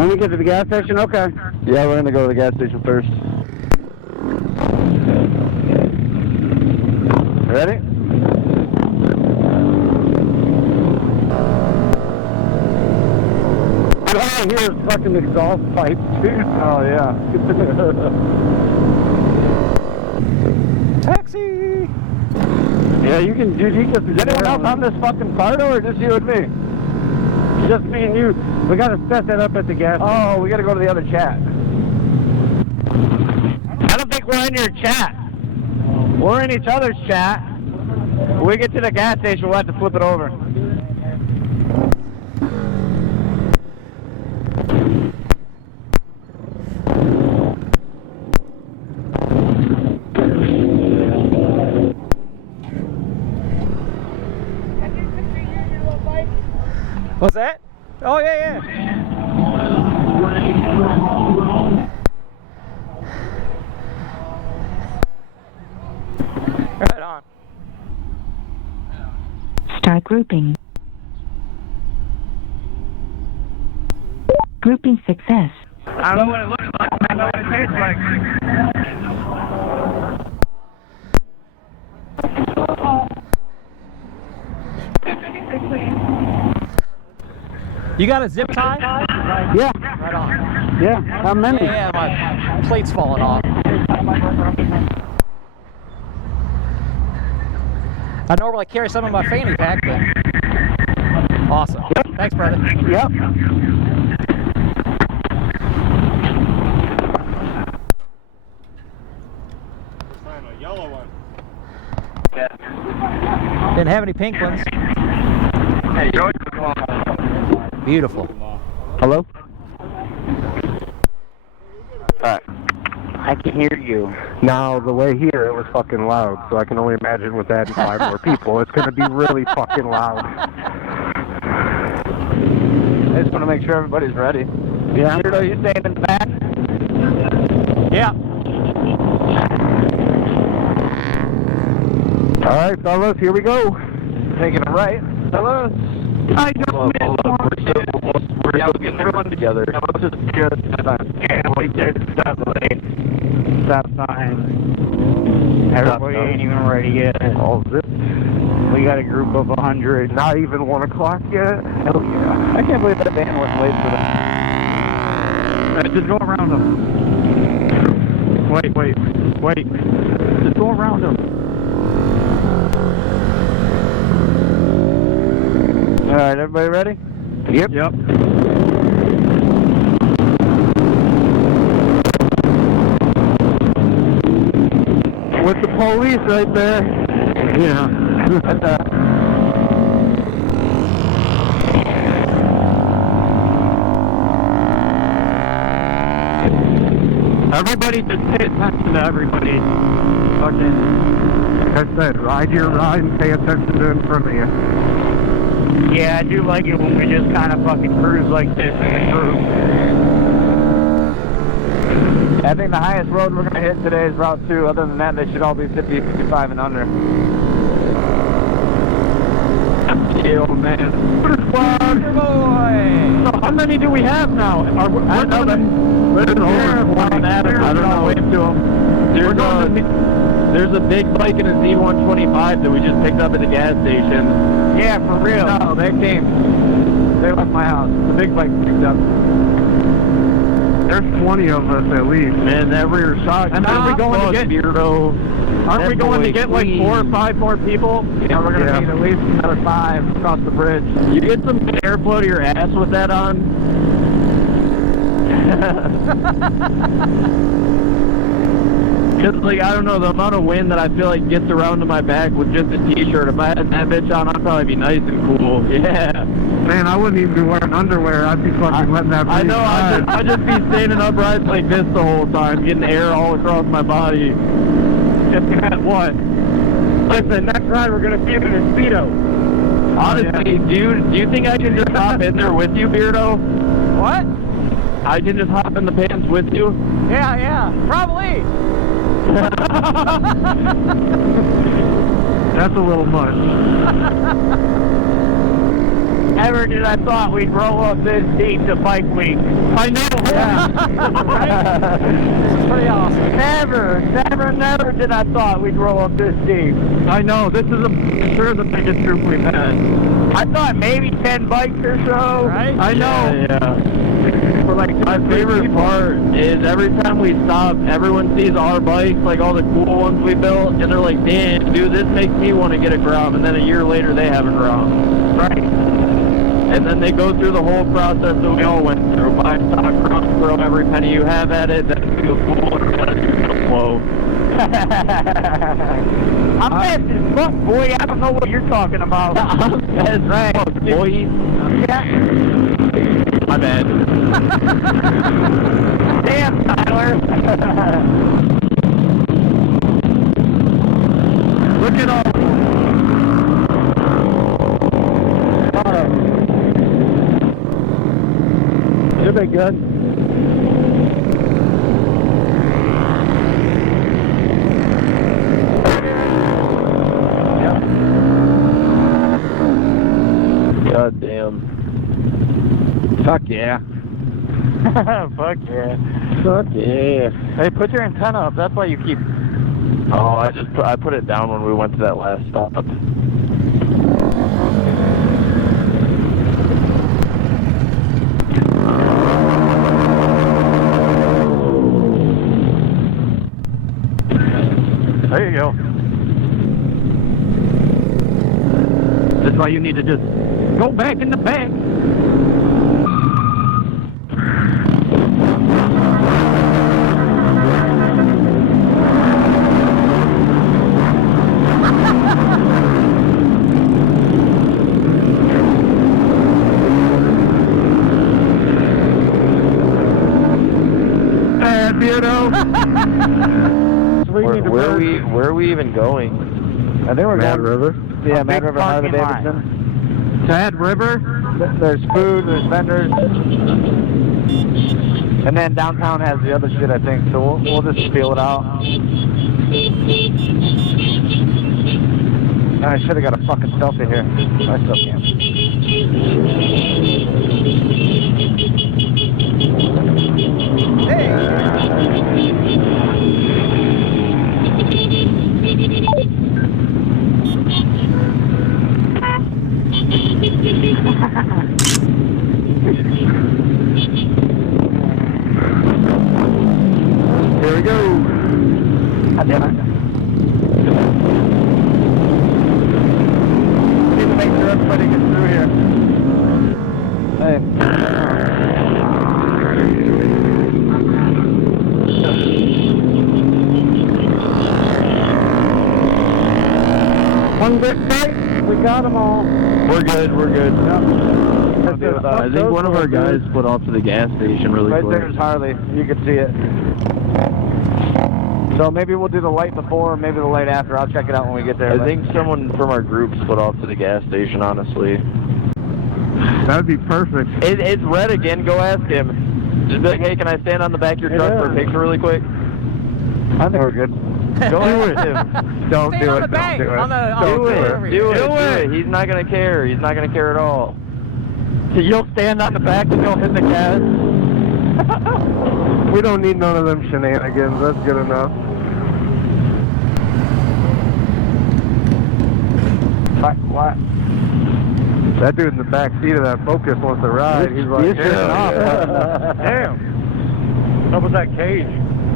When we get to the gas station, okay. Yeah, we're gonna go to the gas station first. Ready? All I hear is fucking exhaust pipe, dude. Oh, yeah. Taxi! Yeah, you can do. Is anyone else on this fucking Cardo, or just you and me? Just me and you. We gotta set that up at the gas station. Oh, we gotta go to the other chat. I don't think we're in your chat. We're in each other's chat. When we get to the gas station, we'll have to flip it over. What's that? Oh, yeah, Right on. Start grouping. Grouping success. I don't know what it looks like. I know what it tastes like. You got a zip tie? Yeah. Right on. Yeah. How many? Yeah, my plate's falling off. I normally carry some in my fanny pack, but awesome. Thanks, brother. Yep. Find a yellow one. Didn't have any pink ones. Hey, Joey. Beautiful. Hello? Alright. I can hear you. Now, the way here, it was fucking loud, so I can only imagine with adding 5 more people, it's gonna be really fucking loud. I just want to make sure everybody's ready. Yeah. Are you staying in the back? Yeah. Alright, fellas, here we go. Taking a right. Hello. I just missed one. We're getting everyone together. Let's just can't wait there to stop late. Stop sign. Everybody ain't even ready yet. All zip. We got a group of 100. Not even 1 o'clock yet? Hell yeah. I can't believe that van was late for them. Just go around them. Wait. Just go around them. Alright, everybody ready? Yep. With the police right there. Yeah. Everybody just pay attention to everybody. Okay. Like I said, ride your ride and pay attention to in front of you. Yeah, I do like it when we just kind of fucking cruise like this in a group. I think the highest road we're going to hit today is Route 2. Other than that, they should all be 50, 55 and under. Yeah, old man. Boy! So how many do we have now? I don't know. Wave to them. There's a big bike and a Z125 that we just picked up at the gas station. Yeah, for real. No, they came. They left my house. The big bike picked up. There's 20 of us at least. Man, that rear shock. And aren't we going to get Beardo? Aren't we going to get like 4 or 5 more people? Yeah, we're going to need at least another 5 across the bridge. You get some airflow to your ass with that on? Because, like, I don't know, the amount of wind that I feel like gets around to my back with just a t-shirt. If I had that bitch on, I'd probably be nice and cool. Yeah. Man, I wouldn't even be wearing underwear. I'd be fucking letting that breeze. I know, I'd just be standing upright like this the whole time, getting air all across my body. Just at what? Listen, next ride we're going to see him in a Speedo. Honestly, do you think I can just hop in there with you, Beardo? What? I can just hop in the pants with you? Yeah, probably. That's a little much. Never did I thought we'd roll up this deep to Bike Week. I know. Yeah. This is pretty awesome. Never did I thought we'd roll up this deep. I know. This is sure the biggest group we've had. I thought maybe 10 bikes or so. Right? I know. Yeah. For like My favorite part is every time we stop, everyone sees our bikes, like all the cool ones we built, and they're like, damn, dude, this makes me want to get a Grom. And then a year later, they have a Grom. Right. And then they go through the whole process that we all went through. Buy stock Grom, throw every penny you have at it, then feel cool and let it feel slow. I'm fast as fuck, boy. I don't know what you're talking about. I'm fast as fuck, boy. Yeah. My bad. Damn, Tyler. Look at all. Should be good. God damn. Fuck yeah. Fuck yeah. Fuck yeah. Hey, put your antenna up. That's why you keep... Oh, I put it down when we went to that last stop. There you go. That's why you need to just go back in the back. Where are we even going? I think we're Mad going... River. Yeah, Mad River, Harley Davidson. Mad River. There's food, there's vendors. And then downtown has the other shit, I think. So we'll just feel it out. I should have got a fucking selfie here. I still can't. Here we go. God damn it. Need to make sure everybody gets through here. Hey. One bit tight. We got them all. We're good. Yep. I think one of our guys put off to the gas station really Right quick. there's Harley. You can see it. So maybe we'll do the light before, maybe the light after. I'll check it out when we get there. I think someone from our group split off to the gas station, honestly. That'd be perfect. It's red again. Go ask him. Just be like, hey, can I stand on the back of your truck for a picture really quick? I think we're good. Go ask him. Don't Stay do on it. the bank. Don't do it. On the, Do over it. He's not going to care. He's not going to care at all. So you'll stand on the back and you'll hit the gas? We don't need none of them shenanigans. That's good enough. What? That dude in the back seat of that Focus wants to ride. He's like, Damn. What was that cage?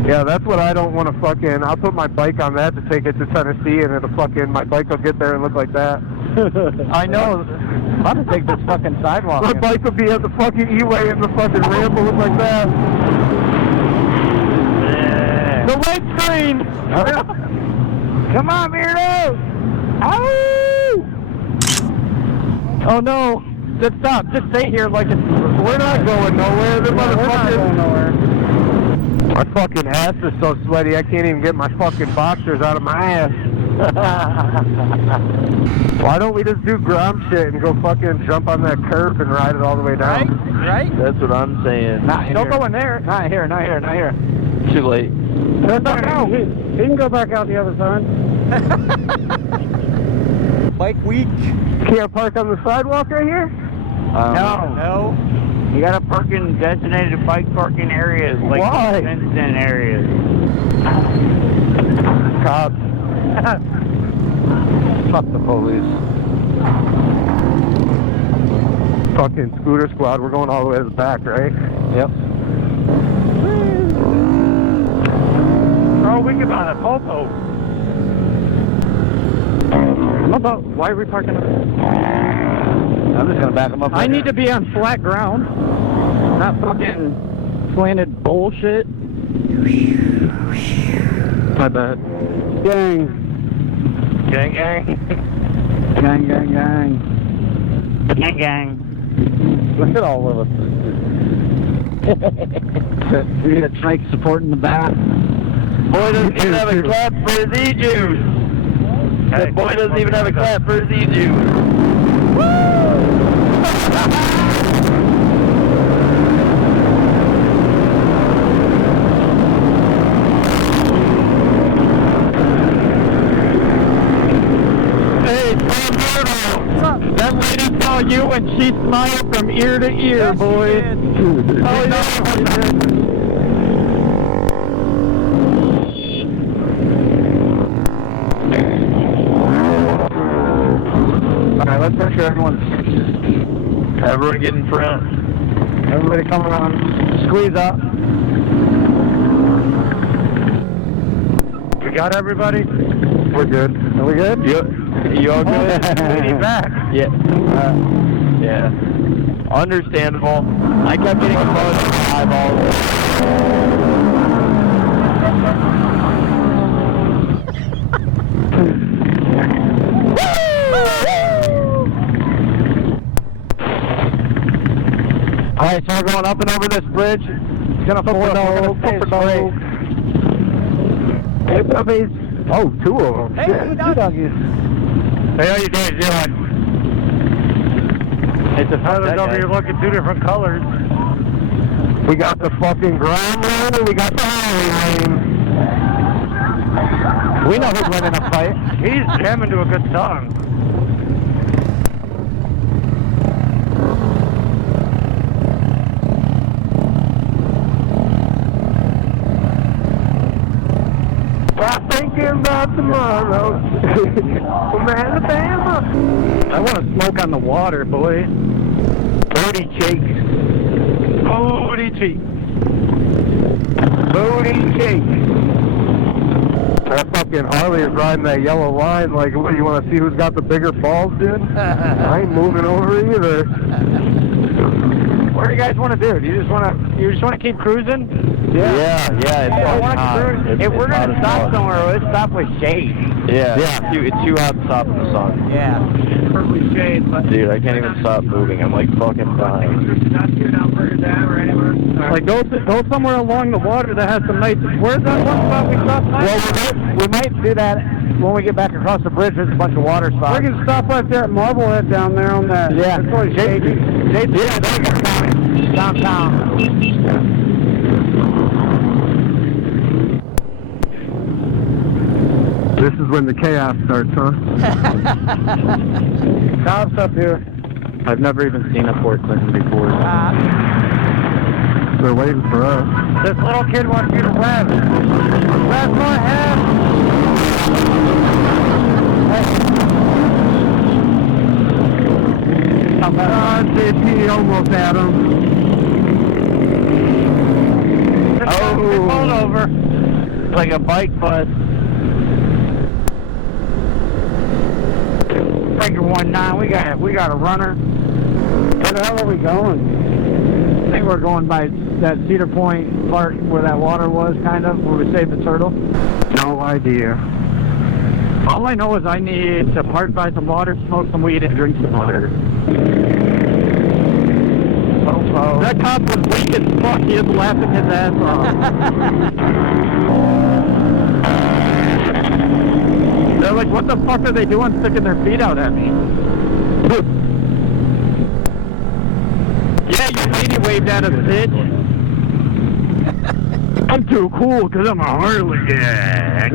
yeah, that's what I don't want to fucking... I'll put my bike on that to take it to Tennessee, and it'll fucking... My bike will get there and look like that. I know. I'm about to take this fucking sidewalk. My bike will be at the fucking E-way and the fucking ramp will look like that. Yeah. The white screen! Come on, Beardo! Ow! Oh no! Just stop. Just stay here like it's... We're not going nowhere. The We're not motherfucker... going nowhere. My fucking ass is so sweaty, I can't even get my fucking boxers out of my ass. Why don't we just do Grom shit and go fucking jump on that curb and ride it all the way down? Right? That's what I'm saying. Don't go in there. Not here. Too late. Turn back out. He can go back out the other side. Bike week. Can't park on the sidewalk right here? No. You gotta park in designated bike parking areas, like Why? fenced-in areas. Cops. Fuck the police. Fucking scooter squad, we're going all the way to the back, right? Yep. Oh, we can buy the Popo. Why are we parking up? I'm just gonna back them up. I need to be on flat ground. Not fucking slanted bullshit. My bad. Gang. Gang, gang. Gang, gang, gang. Gang, gang. Look at all of us. We got Snake supporting the back. Boy doesn't even have a clap for his e-juice. That boy doesn't even have a clap for his e-juice. Hey, GromBeardo. That lady saw you and she smiled from ear to ear, boy. Oh, yeah. Alright, let's make sure everyone Everyone get in front. Everybody come around. Squeeze up. We got everybody? We're good. Are we good? You all good? We need back. Yeah. Yeah. Understandable. I kept getting a buzz in my eyeballs. Alright, so we're going up and over this bridge. It's gonna pull it over. Hey, puppies. Oh, two of them. Hey, Shit. two doggies. Hey, how you guys doing? It's a Brothers over here looking two different colors. We got the fucking Grom lane and we got the highway lane. We know who's winning a fight. He's jamming to a good song. I'm thinking about tomorrow. From Alabama. I want to smoke on the water, boy. Booty cheeks. Booty cheek. Booty cheeks. That fucking Harley is riding that yellow line. Like, what, you want to see who's got the bigger balls, dude? I ain't moving over either. What do you guys want to do? Do you just want to keep cruising? Yeah. If we're gonna stop somewhere, let's stop with shade. Yeah. Yeah. It's too hot to stop in the sun. Yeah. Perfect shade, but Dude, I can't even stop moving. I'm like fucking dying. like go somewhere along the water that has some nice. Where's that one spot we stopped? Well, we might do that when we get back across the bridge. There's a bunch of water spots. We're gonna stop right there at Marblehead down there on that. Yeah. It's always shady. Downtown. This is when the chaos starts, huh? Cops up here. I've never even seen a Fort Clinton before. They're waiting for us. This little kid wants you to rest. Rest my head. JP almost had him. Pulled over. Like a bike bus. Breaker 19. We got a runner. Where the hell are we going? I think we're going by that Cedar Point part where that water was, kind of, where we saved the turtle. No idea. All I know is I need to park by some water, smoke some weed, and drink some water. Oh. That cop was weak as fuck. He was laughing his ass off. They're like, what the fuck are they doing sticking their feet out at me? Yeah, you lady waved at us, bitch. I'm too cool because I'm a Harley. Yeah.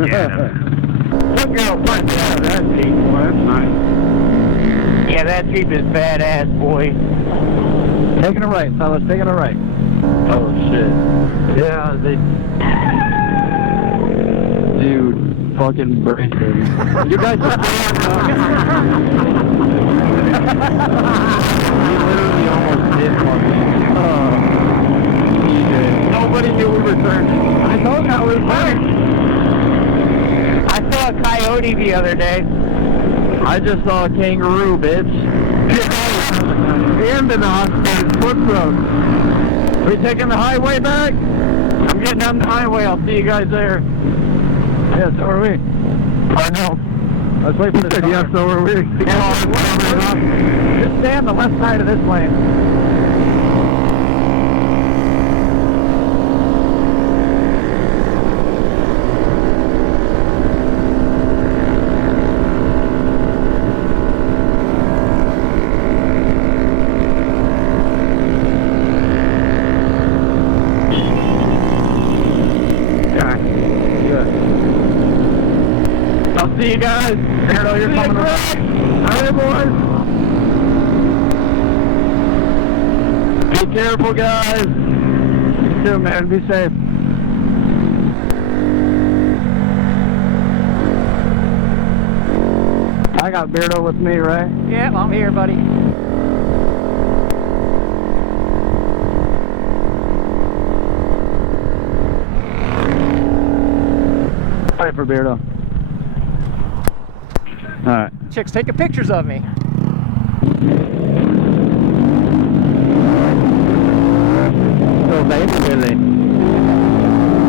Look girl, punch out of that seat. Boy, that's nice. Yeah, that Jeep is badass, boy. Taking a right, fellas, taking a right. Oh shit. Yeah, they. Dude, fucking brace it. You guys should We literally almost did fucking. Oh. Shit. Nobody knew we were turning. I told you I was right. I saw a coyote the other day. I just saw a kangaroo, bitch. And in the hospital, foot road. We taking the highway back? I'm getting on the highway. I'll see you guys there. Yeah, so are we. I know. Let's wait for this. Yeah, so are we. Just stay on the left side of this lane. I'll see you guys. Cardo, you're coming around. Hey, boys. Be careful, guys. You too, man. Be safe. I got Beardo with me, right? Yeah, I'm here, buddy. Wait for Beardo. All right. Chicks taking pictures of me. So baby, Billy.